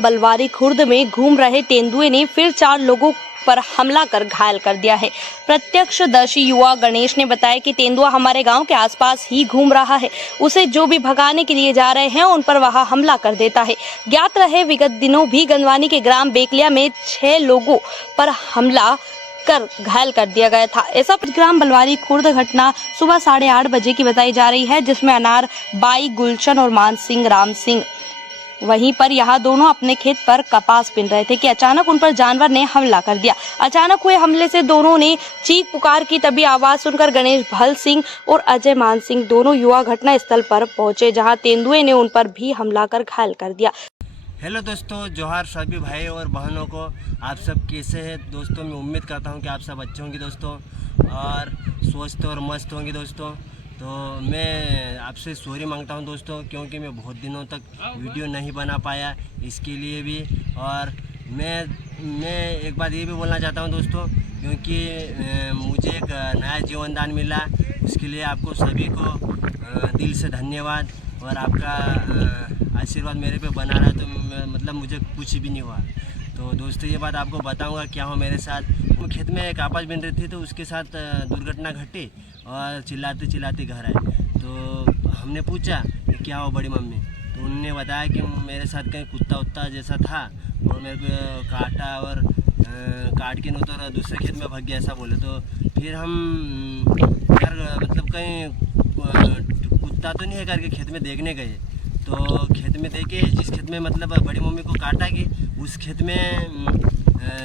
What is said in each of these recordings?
ग्राम बलवारी खुर्द में घूम रहे तेंदुए ने फिर 4 लोगों पर हमला कर घायल कर दिया है। प्रत्यक्षदर्शी युवा गणेश ने बताया कि तेंदुआ हमारे गांव के आसपास ही घूम रहा है। उसे जो भी भगाने के लिए जा रहे हैं उन पर वह हमला कर देता है। ज्ञात रहे विगत दिनों भी गंदवानी के ग्राम बेकलिया में 6 लोगों पर हमला कर घायल कर दिया गया था। ऐसा ग्राम बलवारी खुर्द घटना सुबह 8:30 बजे की बताई जा रही है, जिसमें अनार बाई गुलशन और मान सिंह राम सिंह वहीं पर यहाँ दोनों अपने खेत पर कपास बिन रहे थे कि अचानक उन पर जानवर ने हमला कर दिया। अचानक हुए हमले से दोनों ने चीख पुकार की, तभी आवाज सुनकर गणेश भल सिंह और अजय मान सिंह दोनों युवा घटना स्थल पर पहुंचे, जहां तेंदुए ने उन पर भी हमला कर घायल कर दिया। हेलो दोस्तों, जोहार सभी भाई और बहनों को। आप सब कैसे हैं दोस्तों? मैं उम्मीद करता हूं कि आप सब अच्छे होंगे दोस्तों और स्वस्थ और मस्त होंगे दोस्तों। तो मैं आपसे सॉरी मांगता हूं दोस्तों, क्योंकि मैं बहुत दिनों तक वीडियो नहीं बना पाया, इसके लिए भी। और मैं एक बात ये भी बोलना चाहता हूं दोस्तों, क्योंकि मुझे एक नया जीवन दान मिला, उसके लिए आपको सभी को दिल से धन्यवाद। और आपका आशीर्वाद मेरे पे बना रहा, तो मतलब मुझे कुछ भी नहीं हुआ। तो दोस्तों ये बात आपको बताऊंगा क्या हो मेरे साथ। वो खेत में कपास बिन रही थी, तो उसके साथ दुर्घटना घटी और चिल्लाते चिल्लाते घर आए। तो हमने पूछा कि क्या हो बड़ी मम्मी, तो उन्होंने बताया कि मेरे साथ कहीं कुत्ता उत्ता जैसा था और मेरे को काटा और काट के तो दूसरे खेत में भाग गया, ऐसा बोले। तो फिर हम यार मतलब कहीं कुत्ता तो नहीं है करके खेत में देखने गए। तो खेत में देखे, जिस खेत में मतलब बड़ी मम्मी को काटा कि उस खेत में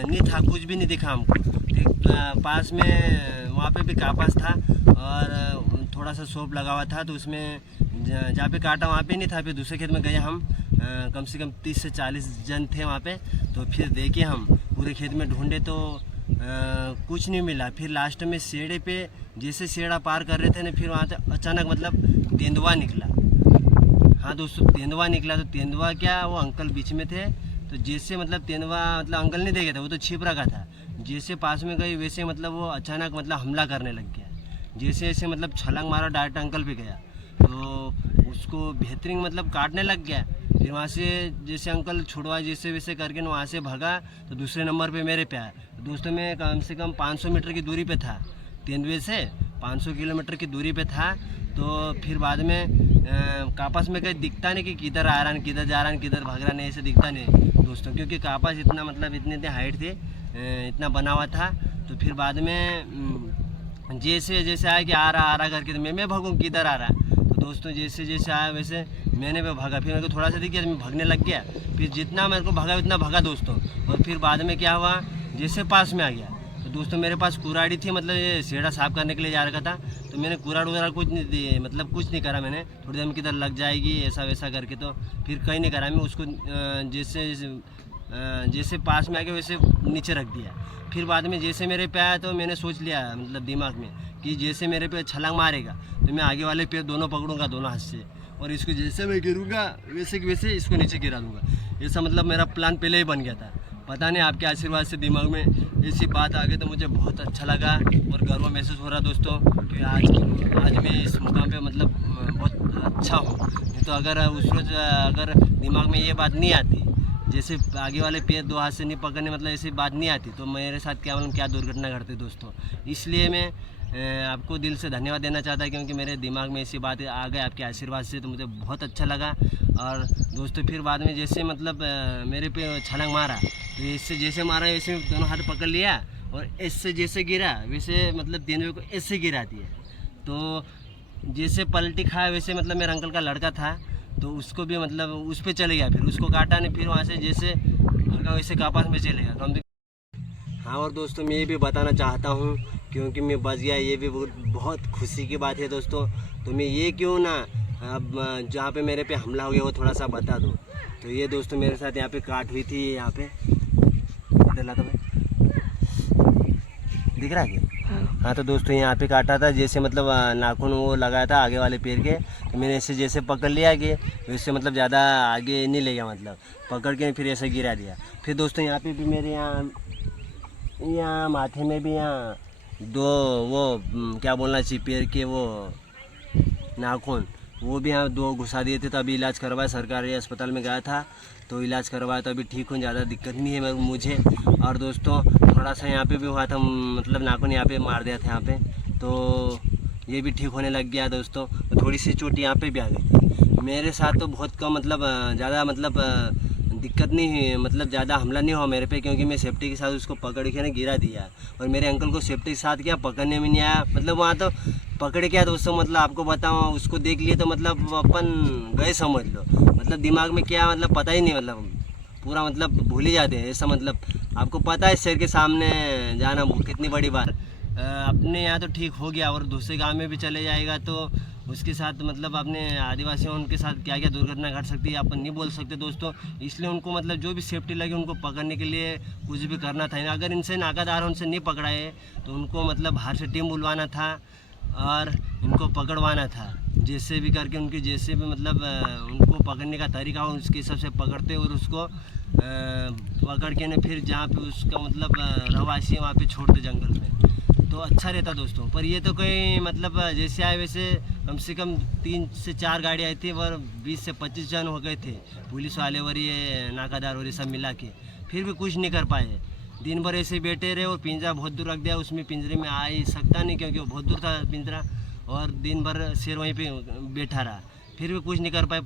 नहीं था, कुछ भी नहीं दिखा हमको। ठीक पास में वहाँ पे भी कपास था और थोड़ा सा सोप लगा हुआ था, तो उसमें जहाँ पे काटा वहाँ पे नहीं था। फिर दूसरे खेत में गए हम, कम से कम 30 से 40 जन थे वहाँ पे। तो फिर देखे हम पूरे खेत में ढूंढे तो कुछ नहीं मिला। फिर लास्ट में सेड़े पे जैसे सेड़ा पार कर रहे थे ना, फिर वहाँ से अचानक मतलब तेंदुआ निकला। हाँ दोस्तों, तेंदुआ निकला। तो तेंदुआ क्या, वो अंकल बीच में थे, तो जैसे मतलब तेंदुआ मतलब अंकल नहीं देखे थे, वो तो छिप रखा था। जैसे पास में गई वैसे मतलब वो अचानक मतलब हमला करने लग गया। जैसे जैसे मतलब छलांग मारा, डायरेक्ट अंकल पे गया, तो उसको बेहतरीन मतलब काटने लग गया। फिर वहाँ से जैसे अंकल छुड़वा जैसे वैसे करके वहाँ से भागा, तो दूसरे नंबर पे मेरे पे आया। दोस्तों मैं कम से कम 500 मीटर की दूरी पे था, तेंदुए से 500 किलोमीटर की दूरी पे था। तो फिर बाद में कपास में कहीं दिखता नहीं कि किधर आ रहा है, किधर जा रहा है, किधर भाग रहा नहीं, ऐसे दिखता नहीं दोस्तों, क्योंकि कपास इतना मतलब इतनी हाइट थी, इतना बना हुआ था। तो फिर बाद में जैसे जैसे आया कि आ रहा करके, तो मैं भागूँ किधर आ रहा है। तो दोस्तों जैसे जैसे आया वैसे मैंने भी भागा। फिर मेरे को थोड़ा सा दिख गया, मैं भागने लग गया। फिर जितना मेरे को भागा उतना भागा दोस्तों। और फिर बाद में क्या हुआ, जैसे पास में आ गया, तो दोस्तों मेरे पास कुराड़ी थी, मतलब ये सेड़ा साफ करने के लिए जा रखा था। तो मैंने कुराड़ वगैरह कुछ नहीं दी, मतलब कुछ नहीं करा मैंने। थोड़ी देर में किधर लग जाएगी ऐसा वैसा करके, तो फिर कहीं नहीं करा। मैं उसको जैसे पास में आ गया वैसे नीचे रख दिया। फिर बाद में जैसे मेरे पे आया, तो मैंने सोच लिया मतलब दिमाग में कि जैसे मेरे पे छलांग मारेगा तो मैं आगे वाले पेड़ दोनों पकड़ूंगा दोनों हाथ से, और इसको जैसे मैं गिरूंगा वैसे कि वैसे इसको नीचे गिरा दूंगा। ऐसा मतलब मेरा प्लान पहले ही बन गया था। पता नहीं आपके आशीर्वाद से दिमाग में ऐसी बात आ गई, तो मुझे बहुत अच्छा लगा और गर्व महसूस हो रहा दोस्तों कि आज मैं इस मुकाम पे मतलब बहुत अच्छा हूँ। नहीं तो अगर उस रोज़ अगर दिमाग में ये बात नहीं आती, जैसे आगे वाले पैर 2 हाथ से नहीं पकड़ने, मतलब ऐसी बात नहीं आती, तो मेरे साथ क्या मालूम क्या दुर्घटना घटती दोस्तों। इसलिए मैं आपको दिल से धन्यवाद देना चाहता है, क्योंकि मेरे दिमाग में ऐसी बातें आ गई आपके आशीर्वाद से, तो मुझे बहुत अच्छा लगा। और दोस्तों फिर बाद में जैसे मतलब मेरे पे छलांग मारा, तो इससे जैसे मारा वैसे दोनों हाथ पकड़ लिया, और इससे जैसे गिरा वैसे मतलब तेंदुए को ऐसे गिरा दिया। तो जैसे पलटी खाया वैसे मतलब मेरे अंकल का लड़का था, तो उसको भी मतलब उस पर चले गया। फिर उसको काटा नहीं, फिर वहाँ से जैसे भागा वैसे कपास में चले गया। हाँ और दोस्तों मैं ये भी बताना चाहता हूँ, क्योंकि मैं बच गया, ये भी बहुत खुशी की बात है दोस्तों। तो मैं ये क्यों ना अब जहाँ पे मेरे पे हमला हो गया वो थोड़ा सा बता दो। तो ये दोस्तों मेरे साथ यहाँ पे काट हुई थी, यहाँ पे दिख रहा है क्या? हाँ तो दोस्तों यहाँ पे काटा था, जैसे मतलब नाखून वो लगाया था आगे वाले पैर के, तो मैंने ऐसे जैसे पकड़ लिया कि वैसे मतलब ज़्यादा आगे नहीं ले गया, मतलब पकड़ के फिर ऐसे गिरा दिया। फिर दोस्तों यहाँ पे भी मेरे यहाँ माथे में भी यहाँ 2 वो क्या बोलना चाहिए, पैर के वो नाखून वो भी यहाँ 2 घुसा दिए थे। तो अभी इलाज करवाया, सरकारी अस्पताल में गया था तो इलाज करवाया, तो अभी ठीक हूँ, ज़्यादा दिक्कत नहीं है मुझे। और दोस्तों थोड़ा सा यहाँ पे भी हुआ था, मतलब नाखून यहाँ पे मार दिया था यहाँ पे, तो ये भी ठीक होने लग गया दोस्तों। तो थोड़ी सी चोट यहाँ पे भी आ गई थी। मेरे साथ तो बहुत कम, मतलब ज़्यादा, मतलब दिक्कत नहीं हुई, मतलब ज़्यादा हमला नहीं हुआ मेरे पे, क्योंकि मैं सेफ्टी के साथ उसको पकड़ के ना गिरा दिया। और मेरे अंकल को सेफ्टी के साथ क्या पकड़ने में नहीं आया, मतलब वहाँ तो पकड़ के दोस्तों, मतलब आपको बताऊँ, उसको देख लिए तो मतलब अपन गए समझ लो, मतलब दिमाग में क्या, मतलब पता ही नहीं, मतलब पूरा मतलब भूल ही जाते हैं ऐसा। मतलब आपको पता है शेर के सामने जाना वो कितनी बड़ी बात। अपने यहाँ तो ठीक हो गया, और दूसरे गांव में भी चले जाएगा तो उसके साथ, मतलब अपने आदिवासी उनके साथ क्या क्या दुर्घटना घट सकती है अपन नहीं बोल सकते दोस्तों। इसलिए उनको, मतलब जो भी सेफ्टी लगे उनको पकड़ने के लिए कुछ भी करना था। अगर इनसे नाकादार उनसे नहीं पकड़ाए तो उनको मतलब बाहर से टीम बुलवाना था और इनको पकड़वाना था, जैसे भी करके उनकी, जैसे भी मतलब उनको पकड़ने का तरीका हो उसके हिसाब से पकड़ते और उसको पकड़ के ने फिर जहाँ पे उसका मतलब रहवासी वहाँ पे छोड़ते जंगल में, तो अच्छा रहता दोस्तों। पर ये तो कोई मतलब जैसे आए वैसे कम से कम 3 से 4 गाड़ी आई थी और 20 से 25 जन हो गए थे, पुलिस वाले और ये नाकादार और ये सब मिला के, फिर भी कुछ नहीं कर पाए। दिन भर ऐसे बैठे रहे और पिंजरा बहुत दूर रख दिया, उसमें पिंजरे में आ ही सकता नहीं क्योंकि वो बहुत दूर था पिंजरा, और दिन भर शेर वहीं पे बैठा रहा, फिर भी कुछ नहीं कर पाए।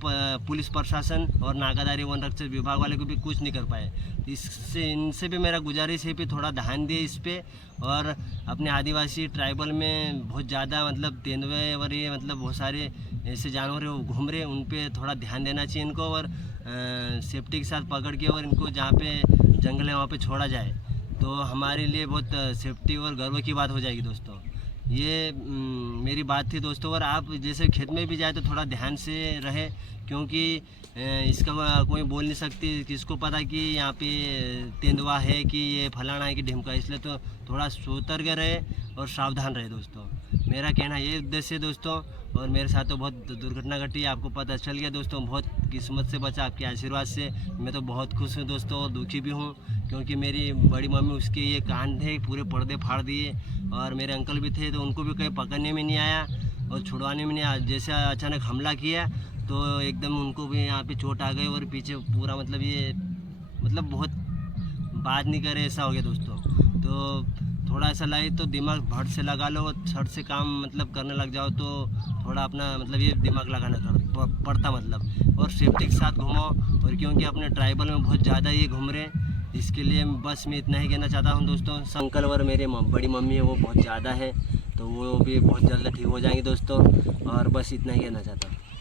पुलिस प्रशासन और नाकादारी वन रक्षक विभाग वाले को भी कुछ नहीं कर पाए। इससे इनसे भी मेरा गुजारिश है कि थोड़ा ध्यान दिए इस पे, और अपने आदिवासी ट्राइबल में बहुत ज़्यादा मतलब तेंदुए और ये मतलब बहुत सारे ऐसे जानवर वो घूम रहे, उन पे थोड़ा ध्यान देना चाहिए इनको, और सेफ्टी के साथ पकड़ के और इनको जहाँ पे जंगल है वहाँ पे छोड़ा जाए तो हमारे लिए बहुत सेफ्टी और गर्व की बात हो जाएगी दोस्तों। ये मेरी बात थी दोस्तों। और आप जैसे खेत में भी जाए तो थोड़ा ध्यान से रहे, क्योंकि इसका कोई बोल नहीं सकती, किसको पता कि यहाँ पे तेंदुआ है कि ये फलाना है कि ढिमका, इसलिए तो थोड़ा सतर्क रहे और सावधान रहे दोस्तों। मेरा कहना ये उद्देश्य है दोस्तों। और मेरे साथ तो बहुत दुर्घटना घटी, आपको पता चल गया दोस्तों, बहुत किस्मत से बचा आपके आशीर्वाद से। मैं तो बहुत खुश हूँ दोस्तों, और दुखी भी हूँ, क्योंकि मेरी बड़ी मम्मी उसके ये कान थे पूरे पर्दे फाड़ दिए, और मेरे अंकल भी थे तो उनको भी कहीं पकड़ने में नहीं आया और छुड़वाने में नहीं आया। जैसे अचानक हमला किया तो एकदम उनको भी यहाँ पे चोट आ गई, और पीछे पूरा मतलब ये मतलब बहुत बात नहीं करे ऐसा हो गया दोस्तों। तो थोड़ा ऐसा लगे तो दिमाग भट से लगा लो, और छट से काम मतलब करने लग जाओ तो थोड़ा अपना मतलब ये दिमाग लगाना पड़ता मतलब, और सेफ्टी के साथ घूमो। और क्योंकि अपने ट्राइबल में बहुत ज़्यादा ये घूम रहे, इसके लिए बस मैं इतना ही कहना चाहता हूँ दोस्तों। अंकल और मेरे बड़ी मम्मी है वो बहुत ज़्यादा है, तो वो भी बहुत जल्द ठीक हो जाएंगे दोस्तों, और बस इतना ही कहना चाहता हूँ।